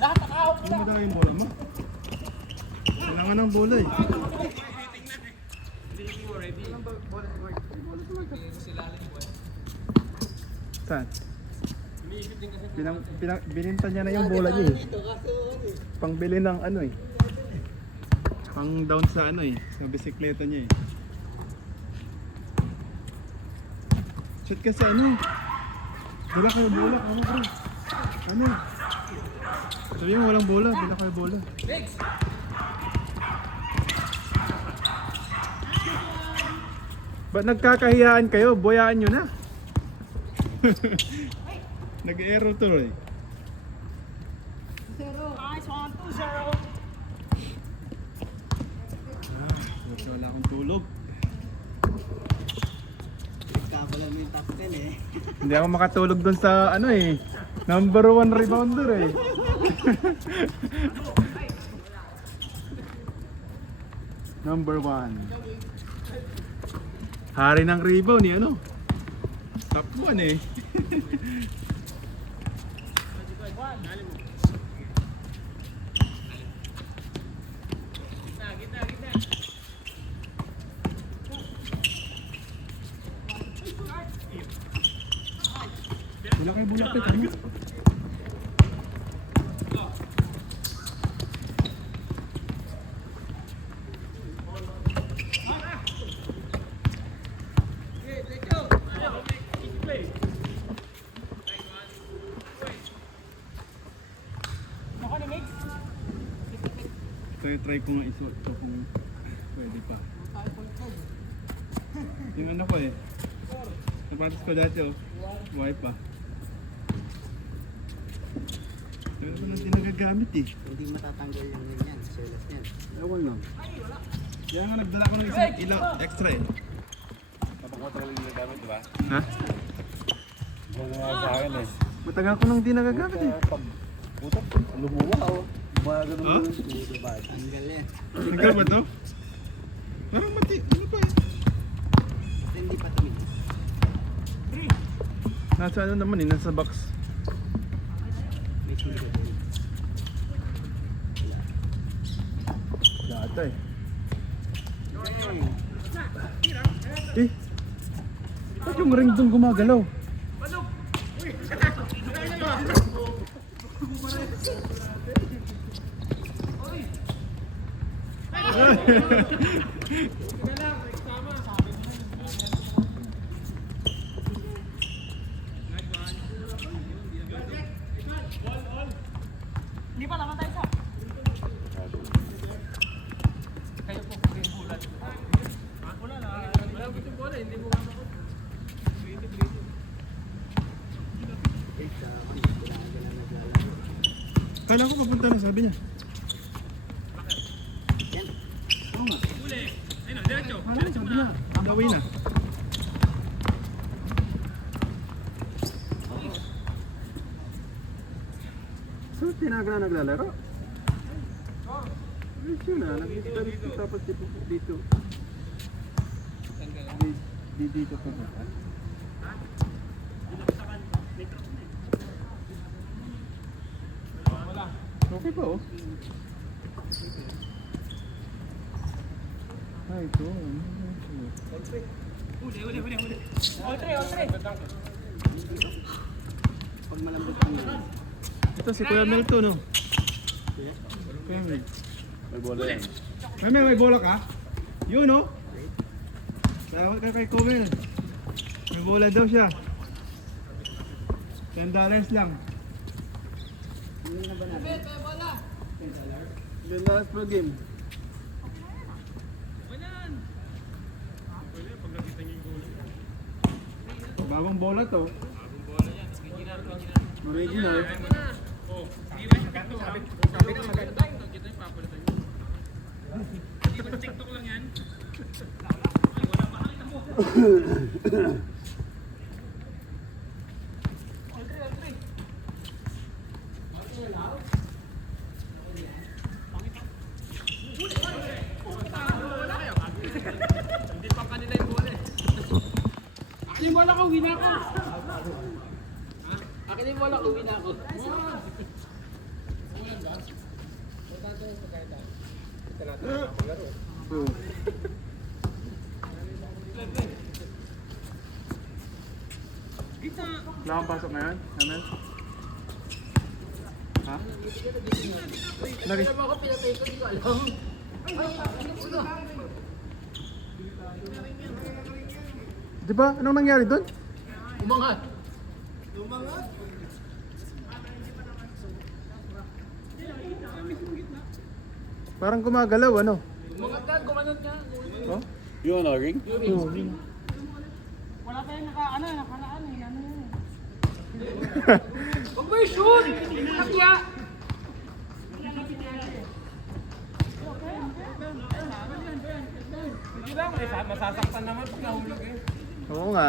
Ano mo daw yung bola mo? Kailangan ng bola eh. Saan? Bininta niya na yung bola niya eh. Pangbili ng ano eh. Pang down sa ano eh. Sa bisikleta niya eh. Shoot kasi ano. Bila kayo bola. Ano bro? Ano? Sabi mo walang bola. Bila kayo bola. Ba't nagkakahiyaan kayo? Boyaan nyo na. Nag-aero tuloy. 0. Nice 1, 2, 0. Wala akong tulog. Kapalan mo yung top 10 eh. Hindi ako makatulog dun sa ano eh. Number 1 rebounder eh. Number 1. Hari ng rebound ni ano. Top 1 eh. Wala kayo bulak eh. Try ko nga isuot ko kung pwede pa. Yung ano ko eh. Sapatos ko dati oh. Buhay pa. Pero ano hindi nagagamit eh. Hindi matatanggal yung ganyan, selas yan. Ewan lang. Kaya nga nagdala ko ng isang ilang extra eh. Napakatagal yung ginagamit, di ba? Ha? Yung sa akin eh. Matagal ko nang hindi nagagamit eh. Pag putok, lumuwa o. Gumagano Ah? mo yung diba? Tanggal yan. Nagdala ba to? Parang mati. Ano pa eh? Basta hindi pa tumingin. Nasa ano naman eh. Nasa box. May sili din. Data eh. Eh. Ba't yung ring doon gumagalaw? Hindi pa laman tayo sa. Kala ko papunta na sabi niya. Yan. Oo nga. Kala ko sabi niya. On the way na. So, tinaga na naglalaro? Ayos yun ah. Nagkita dito tapos dito. Dito pa ba? Okay pa oh. Ay, ito. Pag malambot ang yan. Ito si Kuya Mel to, no? Kuya Mel. May bola yan. Kuya Mel, may bola ka? Yun, no? Tawag ka kay Kuya Mel. May bola daw siya. $10 lang. Hindi na ba natin? $10 per game. Bagong bola to. Original. Akin yung bola ko, uwi na ako. Akin yung bola ko, uwi na ako. Oo. Wala kang pasok ngayon? Amel? Ha? Lagi. Di ba? Anong nangyari doon? Umangat. Parang gumagalaw, ano? Umangat ka, gumanot ka. Oh? Yung ano, ring? Oo. Wala tayong nakaraan eh. Ano yun eh. Huwag mo i-shoot! Nakya! Hindi lang, masasaktan naman pag nahulog eh. Oo nga.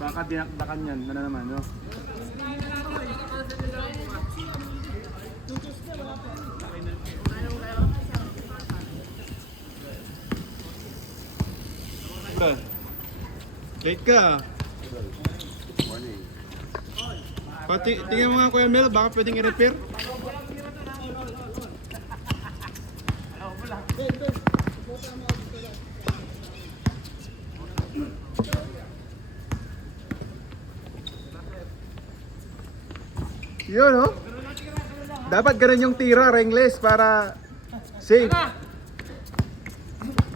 Baka dinakdakan yan. Ano naman, no? Ba? Late ka. Morning. Pati, tingnan mo nga Kuya Mel, baka pwedeng i-repair. Yun, no? Dapat ganun yung tira, ringless, para safe.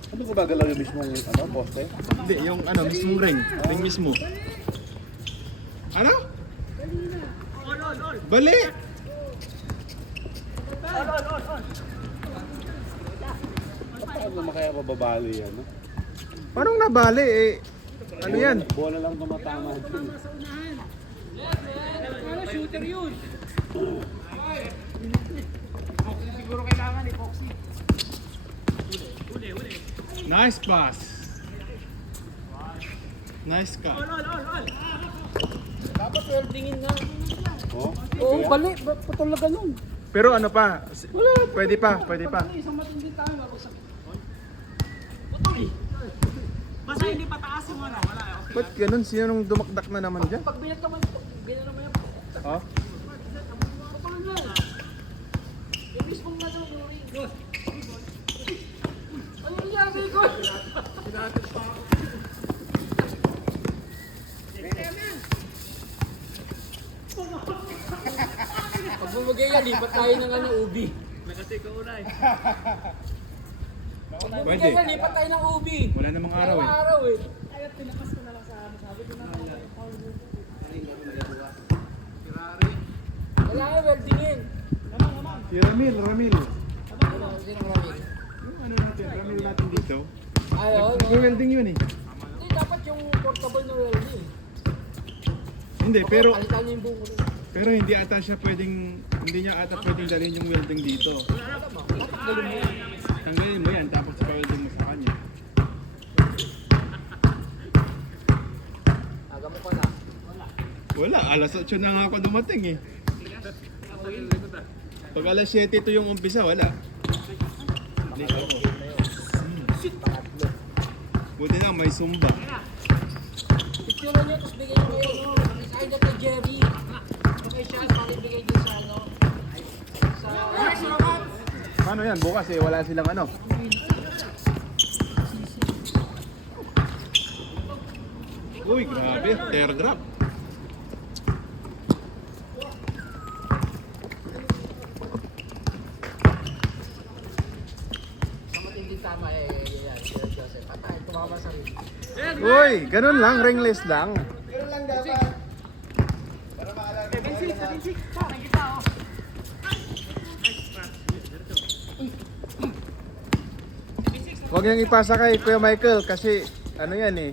Ano gumagalaw yung mismong ano, poste? Hindi, yung ano, mismong ring. Ring mismo. Ano? Bali! Paano naman kaya mababali yan? No? Parang nabali eh. Ano yan? Bola lang tumatama dun. Ano, shooter yun. Foxy siguro kailangan eh, Foxy. Uli. Nice pass. Nice cut. Dapat weldingin na. Oh? Oo, bali. Putol na ganun. Pero ano pa? Pwede pa. Isang matindi tayo, mabagsak. Putol eh. Basta hindi pataas yung ano. Wala eh. Okay. Ba't ganun? Sino nung dumakdak na naman dyan? Pag binat naman, binat naman yung Oh? putol na. Yung mismong na doon, yung ring. Ano yung nangyari ko? Pag bumagay yan, lipat tayo ng ano, ubi. Nakasi ka una eh. Pag bumagay Pwede. yan, lipat tayo ng ubi. Wala namang araw eh. Araw eh. Ayaw, tinakas ko na lang sa ano. Sabi ko na lang. Wala ka, weldingin. Si Ramil. Sinong ramil? Yung ano natin, Ramil natin dito. Ayaw, no? Nag-welding yun eh. Hindi, dapat yung portable na welding. Hindi, pero Palitan niyo yung buong ulo. pero hindi niya ata pwedeng dalhin yung welding dito. Tatakgalin mo yan. Tanggalin mo yan, tapos welding mo sa kanya. Aga mo pa na. Wala, alas 8 na nga ako dumating eh. Pag alas 7 ito yung umpisa, wala. Late ako. Buti na, may Zumba. Picture nyo, tapos bigay nyo kayo. Kahit na kay Jerry. Okay siya, bakit bigay nyo sa ano? Sa... Paano yan? Bukas eh, wala silang ano. Uy, grabe, teardrop. Sa matinding tama eh, yan, Sir Joseph. Patay, tumama sa rin. Uy, ganun lang, ringless lang. Huwag niyang ipasa kay Kuya Michael kasi ano yan eh.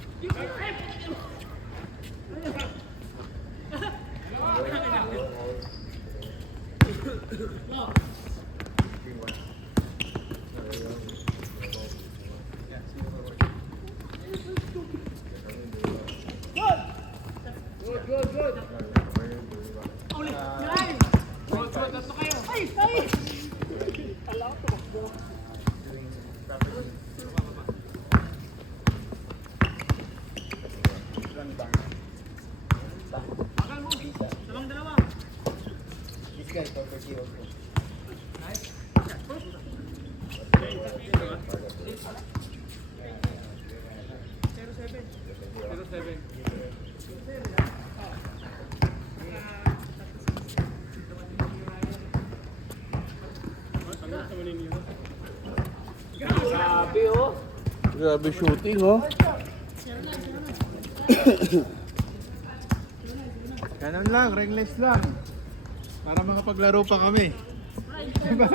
This guy, property of Grabe oh. Grabe shooting, oh. Ganun lang, ringless lang. Para makapaglaro pa kami. Diba?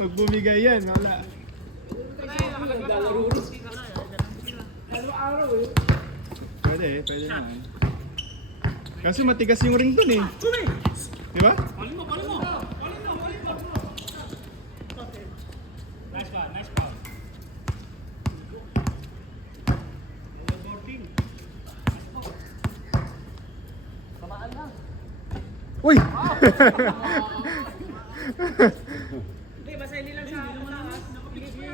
Pag bumigay yan, wala. Naglalaro rin. Araw-araw eh. Pwede na eh. Kasi matigas yung ring dun eh. Diba? Uy! Hindi, basta hindi lang sa taas.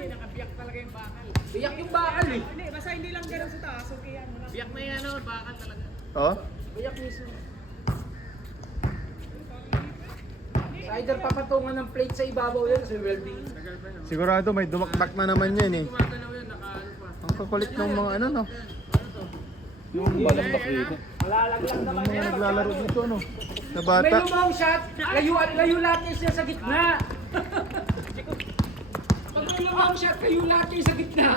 Nakabiyak talaga yung bakal. Biyak yung bakal eh. Hindi, basta hindi lang ganun sa taas. Okay yan. Biyak na yan, bakal talaga. Oh? Biyak mismo. Either papatungan ng plate sa ibabaw yan sa welding. Sigurado may dumakdak na naman yan eh. Ang kakulit ng mga ano no. Yung balang bakit. Malalaglag naman Yung mga yan. naglalaro dito no. Na May bata. lumang shot, layo lahat niya siya sa gitna. Pag may lumang shot, layo lahat niya sa gitna.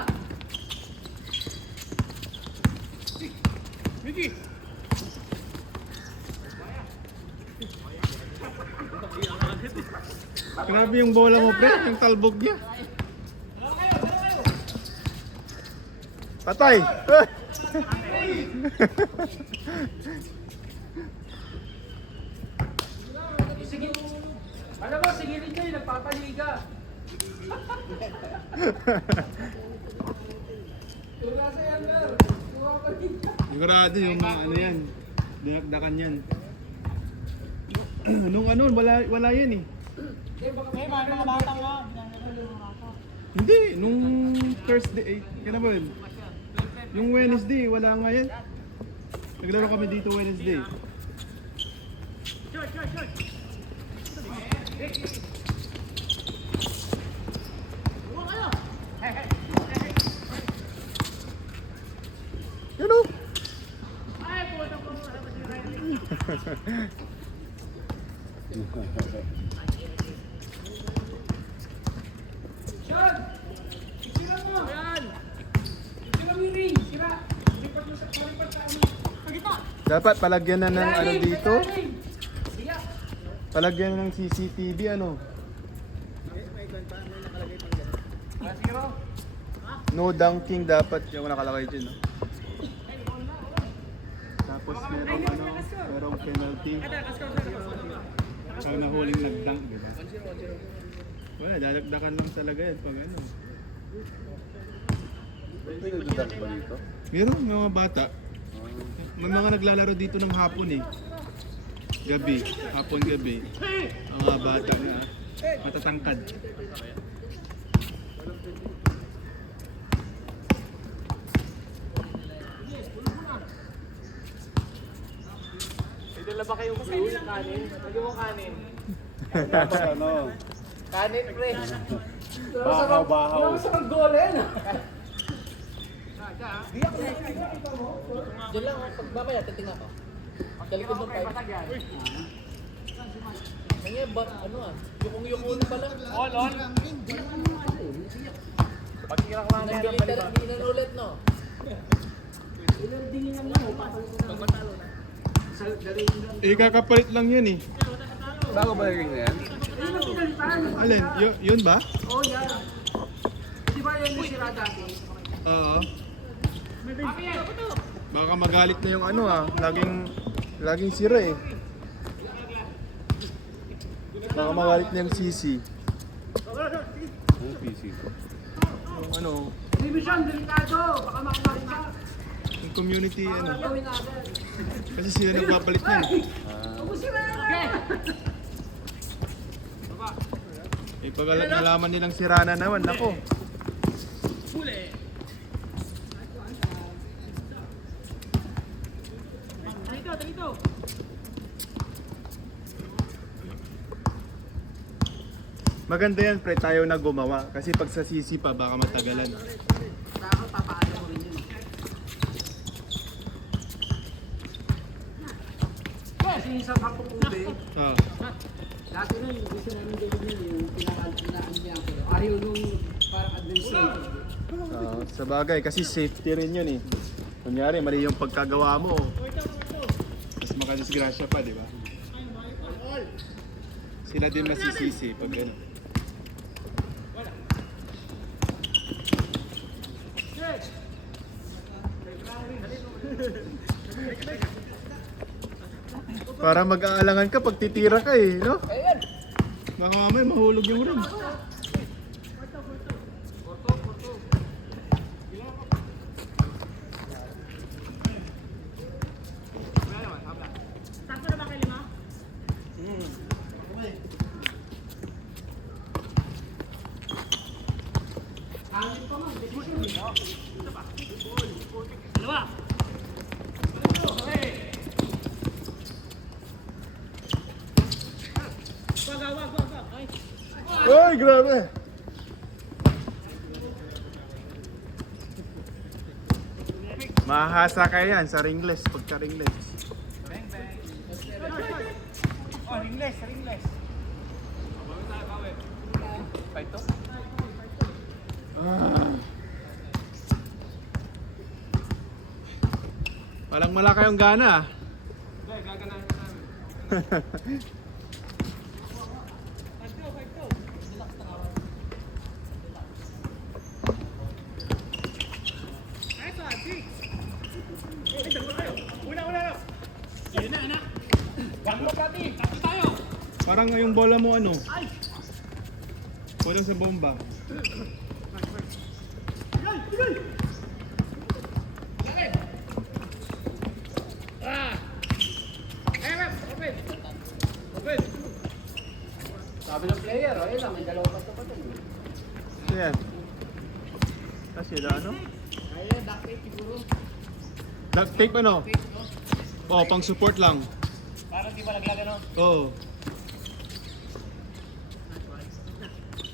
Grabe yung bola mo pre, yung talbog niya. Patay! Sige. Alam mo, sige rin kayo, nagpapaliga. Tula sa yan, Mer. Nagpapaliga. Sigurado yung mga ano yan. Dinakdakan yan. Nung ano, wala yan eh. Mga bata nga. Hindi, nung Thursday, kailan ba yun? Yung Wednesday, wala nga yan. Naglaro kami dito Wednesday. Yun o. Sean! Sira mo! Yan! Sira mo yung ring! Sira! Lipat mo sa ano. Pagita! Dapat palagyan na ng ano dito. Sira! Palagyan na ng CCTV ano. No dunking dapat yung nakalagay dyan. No? Tapos merong ano, merong penalty. Pag nahuling nag-dunk, di ba? Wala, dadagdakan lang talaga yan pag ano. May nagdadag ba dito? Meron mga bata. May mga naglalaro dito ng hapon eh. Gabi, hapon gabi. Ang mga bata na matatangkad. Dala ba kayong blue? Kanin? Lagyan mo kanin. Dapat ano, Kanin, pre. bahaw-bahaw. Masarap goal yan. Diyan lang, pag mamaya, titingnan ko. Dalikod ng pipe. Kanya, ano ah, yung pala. All. Pagkira ko lang yan ang balikan. Hindi na ulit, no? Kakapalit lang yun eh. Bago ba yung ring na yan? Alin? Yun ba? Oh, yan. Di ba yan yung sira dati? Oo. Baka magalit na yung ano ah. Laging sira eh. Baka magalit na yung CC. Yung PC ko. Yung ano, Division, delikado. Baka makapalit ka. yung community ano. Gawin agad. Kasi sila nagpapalit niyan. Eh pag nalaman nilang sira na naman, nako. Maganda yan, pre, tayo na gumawa. Kasi pag sa sisi pa, baka matagalan. Dapat papaano mo rin yun. Kasi yung sa hapong ube, Ah. dati nun, gusto namin gawin yun, yung pinaka-ano niya ako. Ayaw nung parang administrative. Sa bagay, kasi safety rin yun eh. Kunyari, mali yung pagkagawa mo. Mas makadisgrasya pa, di ba? Sila din masisisi pag gano'n. Para mag-aalangan ka pag titira ka eh, no? Ayan! Baka mamaya mahulog yung rim. Sakto na ba kayo lima? Dalawa. Wag. Ay. Ay, grabe! Mahasa ka yan sa ringless, pagka ringless. Oh, ringless. Fight to? Walang mala kayong gana. Okay, gaganahin ko namin. Ay, so, six. Eh, dalawa kayo. Una. Yun na, anak. Wag mo, pati. Tatlo tayo. Parang yung bola mo ano? Walang sa bomba. Open. Sabi ng player, ayun lang, may dalawang pato pa dun. Yan. Kasi ano? Ayun, duct tape siguro. Duct tape ano? Oh, pang support lang. Parang di ba laglag ano? Oo.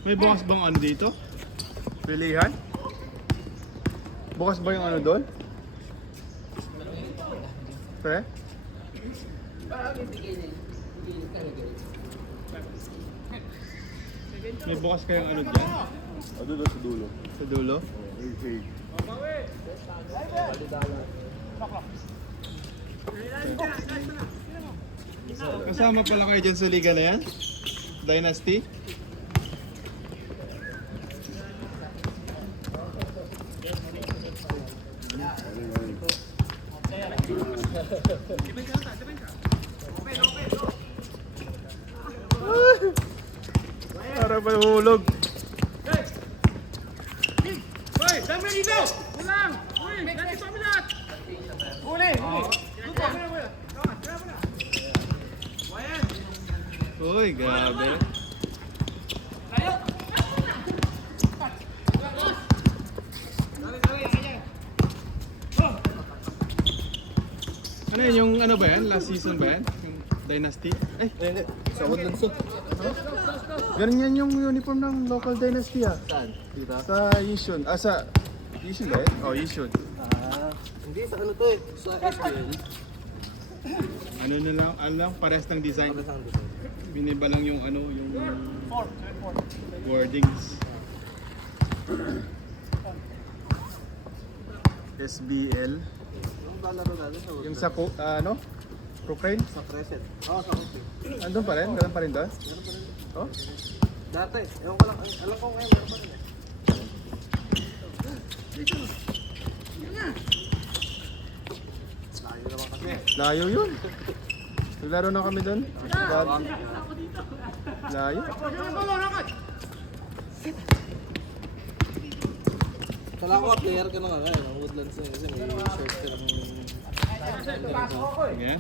May bukas bang ano dito? Pilihan? Bukas ba yung ano doon? Pre? Parang ibigay niya. Ibigay niya. May bukas kayong ano dyan? O doon sa dulo. Sa dulo? Okay. Kasama pala kayo dyan sa liga na yan? Dynasty? Para ba hulog? Hoy, dami dito. Ulang. Uy, nandito kami lahat. Uli. Luto. Uy, grabe. Ano yun, yung ano ba yan? Last season ba yan? Yung Dynasty? Ay, Sa Woodlands to. ganun yan yung uniform ng local Dynasty ah. Saan? Dito? Sa Yishun. Sa Yishun ba yan? Oh, Yishun. Hindi, sa ano to eh. Sa SPL. Ano lang, pares ng design. Biniba lang yung ano, yung wordings. SBL. Yung lalaro natin sa Yung sa ano? Proclaim? Sa Crescent. Oo, sa Crescent. Andun pa rin? Ganun pa rin doon? Meron pa rin. Oh? Dati, ewan ko lang, alam ko ngayon, meron pa rin eh. Layo naman kasi. Layo yun. Naglaro na kami doon. Layo. Kala ko player ka na nga ngayon, ang Woodlands na yun, kasi may shirt ka ng... Sige.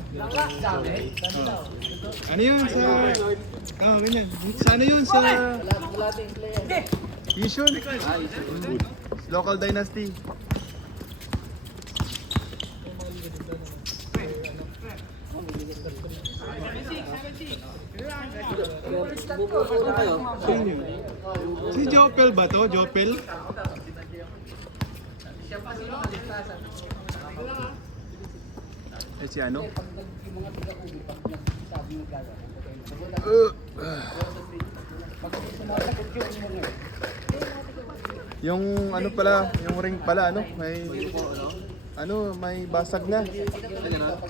Dami. Oh. Ano yun sa... Oh, ganyan. Sa ano yun sa... Wala din player. Yishun. Local Dynasty. Puro kayo. Sino yun? Si Jopel ba to? Jopel? Eh si ano? Yung ano pala, yung ring pala ano, may basag na.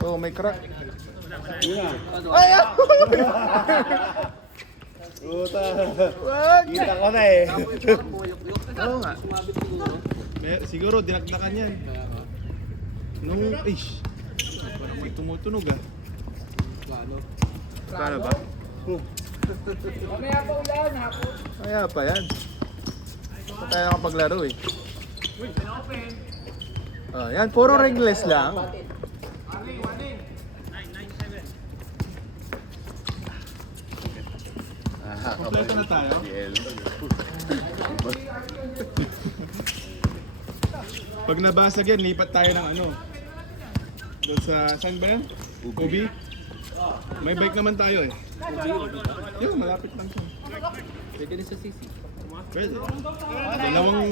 Oo, may crack. Yun na. Ay! Puta. Wag! Kita ko na eh. Oo nga. Siguro dinagdakan yan. Nung, ish. Parang may tumutunog ah. Plano. Paano ba? Mamaya pa ulan, hapon. Kaya pa yan. Saan tayo nakapaglaro eh. Oh, yan, puro ringless lang. Kompleto na tayo. Pag nabasag yan, lipat tayo ng ano. Doon sa, saan ba yan? Ubi? May bike naman tayo eh. Yun, malapit lang siya. Pwede rin sa CC. Pwede.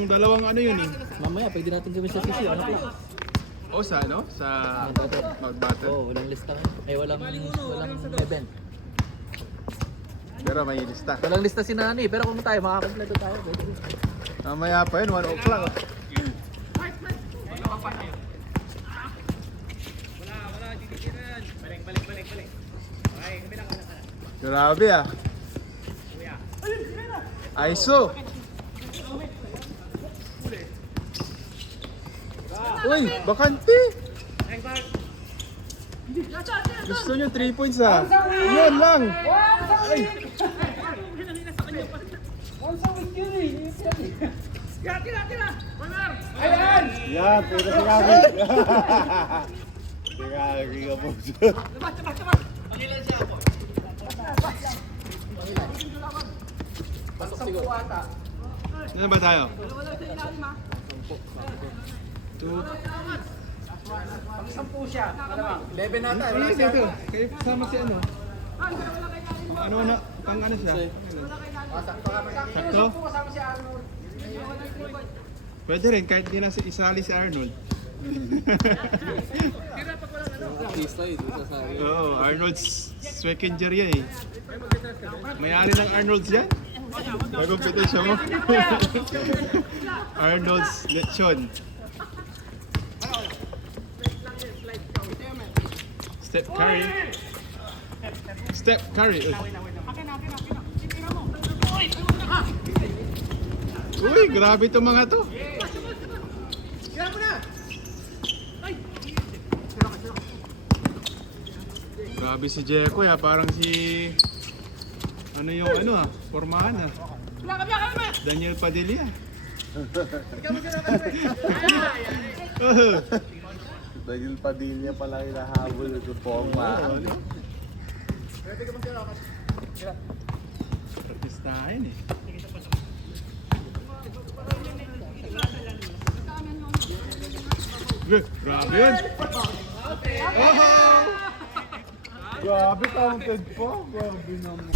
Dalawang ano yun eh. Mamaya, pwede natin gawin sa CC. Ano po? O sa ano? Sa mag-battle. Oo, walang lista. Ay, walang event. Pero may lista. Walang lista si Nani, pero kung tayo, makakakompleto tayo. Pwede rin. Mamaya pa yun, 1 o'clock. Grabe ah. ISO. Uy, bakante. Gusto nyo 3 points ah. Yun lang. Yan, pwede si Kami. Si Kami ka po. Ano ba tayo? 2. Sampu siya. 11 nata. Sige, sige. Kayo kasama si ano? Ano? Pang ano siya? Sakto? Kasama si Arnold. Pwede rin kahit di na isali si Arnold. Artista yun, dito sa akin. Oo, Arnold's second year yan eh. May-ari ng Arnold's yan? May competition mo? Arnold's lechon. Step Curry. Step Curry. Uy, grabe itong mga to. Grabe si Jeko ya, parang si ano yung ano ah, formahan ah. Daniel Padilla. Dahil Padilla pala hinahabol ito forma. Artistahin eh. Grabe yun. Oh! Grabe, counted po. Grabe naman.